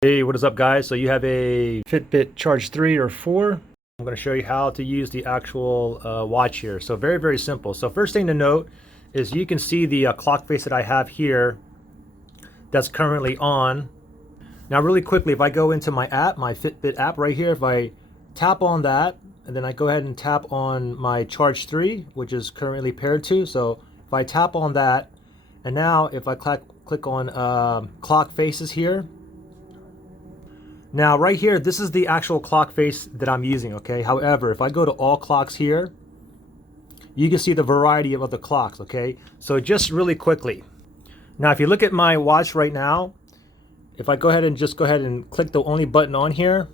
Hey, what is up guys? So you have a Fitbit Charge 3 or 4. I'm going to show you how to use the actual watch here. So very simple. So first thing to note is you can see the clock face that I have here that's currently on. Now really quickly, if I go into my app, my Fitbit app right here, if I tap on that and then I go ahead and tap on my Charge 3, which is currently paired to. So if I tap on that, and now if I click on clock faces here, now right here, this is the actual clock face that I'm using, okay? However, if I go to all clocks here, you can see the variety of other clocks, okay? So just really quickly. Now, if you look at my watch right now, if I go ahead and click the only button on here,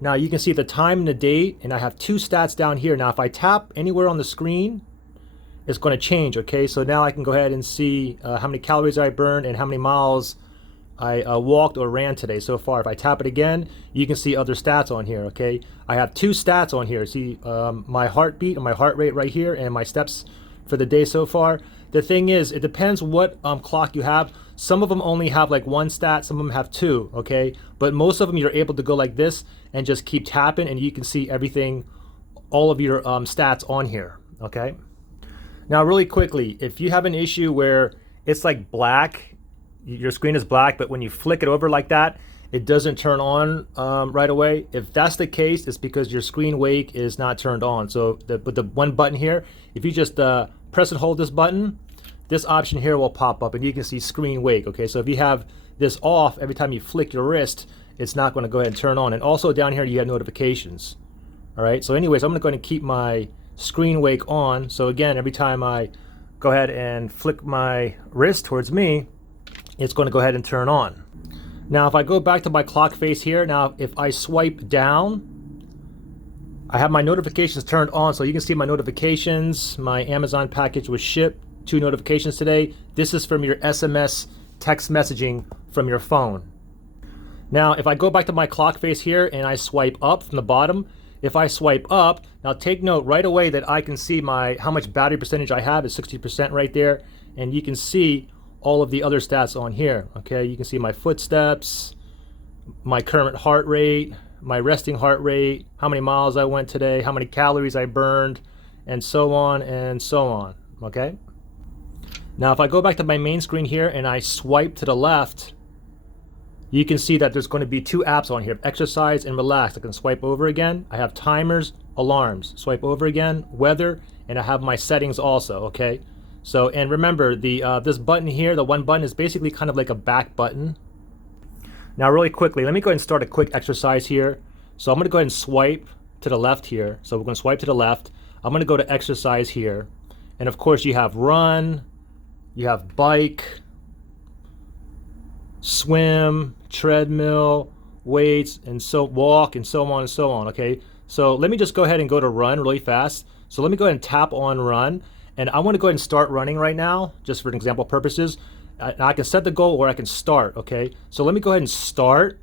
now you can see the time and the date, and I have two stats down here. Now, if I tap anywhere on the screen, it's going to change, okay? So now I can go ahead and see how many calories I burned and how many miles I walked or ran today so far. If I tap it again, you can see other stats on here, okay? I have two stats on here. See my heartbeat and my heart rate right here and my steps for the day so far. The thing is, it depends what clock you have. Some of them only have like one stat, some of them have two, okay? But most of them you're able to go like this and just keep tapping and you can see everything, all of your stats on here, okay? Now really quickly, if you have an issue where it's like black, your screen is black, but when you flick it over like that, it doesn't turn on right away. If that's the case, it's because your screen wake is not turned on. So with the one button here, if you just press and hold this button, this option here will pop up and you can see screen wake, okay? So if you have this off, every time you flick your wrist, it's not gonna go ahead and turn on. And also down here, you have notifications, all right? So anyways, I'm gonna go ahead and keep my screen wake on. So again, every time I go ahead and flick my wrist towards me, it's going to go ahead and turn on. Now if I go back to my clock face here, now if I swipe down, I have my notifications turned on, so you can see my notifications. My Amazon package was shipped, 2 notifications today. This is from your SMS text messaging from your phone. Now if I go back to my clock face here and I swipe up from the bottom, if I swipe up, now take note right away that I can see how much battery percentage I have is 60% right there, and you can see all of the other stats on here, okay? You can see my footsteps, my current heart rate, my resting heart rate, how many miles I went today, how many calories I burned, and so on and so on, okay? Now if I go back to my main screen here and I swipe to the left, you can see that there's going to be 2 apps on here, exercise and relax. I can swipe over again. I have timers, alarms, swipe over again, weather, and I have my settings also, okay? So, and remember, this button here, the one button, is basically kind of like a back button. Now really quickly, let me go ahead and start a quick exercise here. So I'm going to go ahead and swipe to the left here. So we're going to swipe to the left. I'm going to go to exercise here. And of course you have run, you have bike, swim, treadmill, weights, and so walk, and so on and so on, okay? So let me just go ahead and go to run really fast. So let me go ahead and tap on run. And I want to go ahead and start running right now, just for example purposes. I can set the goal or I can start, okay? So let me go ahead and start.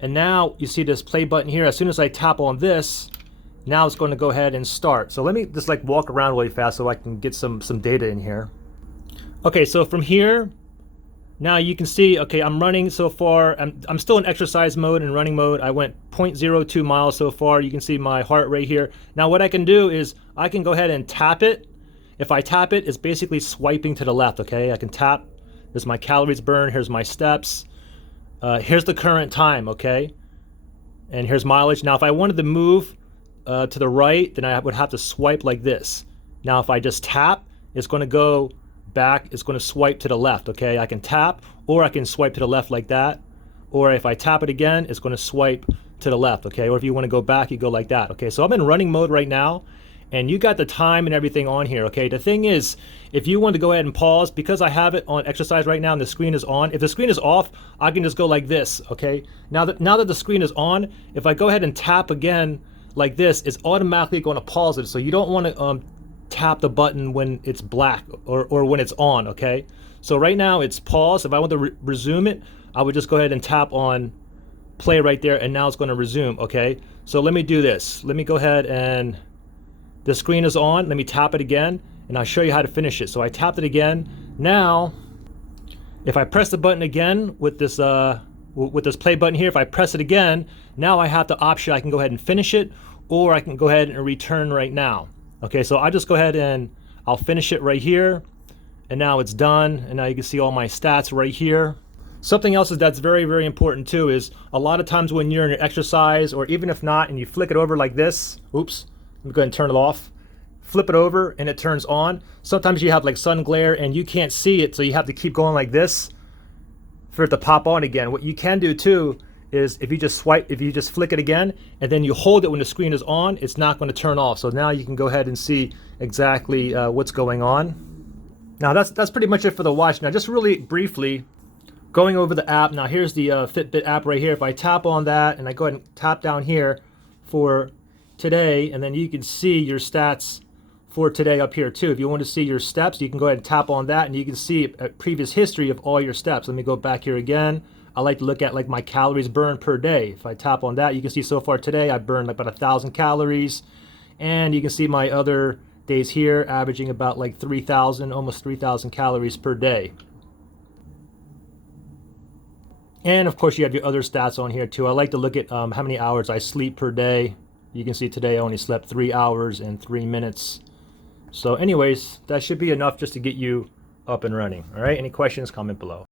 And now you see this play button here. As soon as I tap on this, now it's going to go ahead and start. So let me just like walk around really fast so I can get some data in here. Okay, so from here, now you can see, okay, I'm running so far. I'm still in exercise mode and running mode. I went 0.02 miles so far. You can see my heart rate here. Now what I can do is I can go ahead and tap it. If I tap it, it's basically swiping to the left, okay? I can tap, there's my calories burned, here's my steps, here's the current time, okay? And here's mileage. Now if I wanted to move to the right, then I would have to swipe like this. Now if I just tap, it's gonna go back, it's gonna swipe to the left, okay? I can tap, or I can swipe to the left like that, or if I tap it again, it's gonna swipe to the left, okay? Or if you wanna go back, you go like that, okay? So I'm in running mode right now, and you got the time and everything on here, okay? The thing is, if you want to go ahead and pause, because I have it on exercise right now and the screen is on, if the screen is off, I can just go like this, okay? Now that the screen is on, if I go ahead and tap again like this, it's automatically going to pause it. So you don't want to tap the button when it's black or when it's on, okay? So right now it's paused. If I want to resume it, I would just go ahead and tap on play right there, and now it's going to resume, okay? So let me do this. Let me go ahead and the screen is on. Let me tap it again, and I'll show you how to finish it. So I tapped it again. Now, if I press the button again with this with this play button here, if I press it again, now I have the option. I can go ahead and finish it, or I can go ahead and return right now. Okay, so I just go ahead and I'll finish it right here, and now it's done, and now you can see all my stats right here. Something else that's very, very important too is a lot of times when you're in your exercise, or even if not, and you flick it over like this, oops, let me go ahead and turn it off. Flip it over and it turns on. Sometimes you have like sun glare and you can't see it, so you have to keep going like this for it to pop on again. What you can do too is if you just flick it again and then you hold it when the screen is on, it's not going to turn off. So now you can go ahead and see exactly what's going on. Now that's pretty much it for the watch. Now just really briefly going over the app. Now here's the Fitbit app right here. If I tap on that and I go ahead and tap down here for today, and then you can see your stats for today up here too. If you want to see your steps, you can go ahead and tap on that and you can see a previous history of all your steps. Let me go back here again. I like to look at like my calories burned per day. If I tap on that, you can see so far today I burned about 1,000 calories, and you can see my other days here averaging about like 3,000, almost 3,000 calories per day. And of course you have your other stats on here too. I like to look at how many hours I sleep per day. You can see today I only slept 3 hours and 3 minutes. So anyways, that should be enough just to get you up and running. All right, any questions, comment below.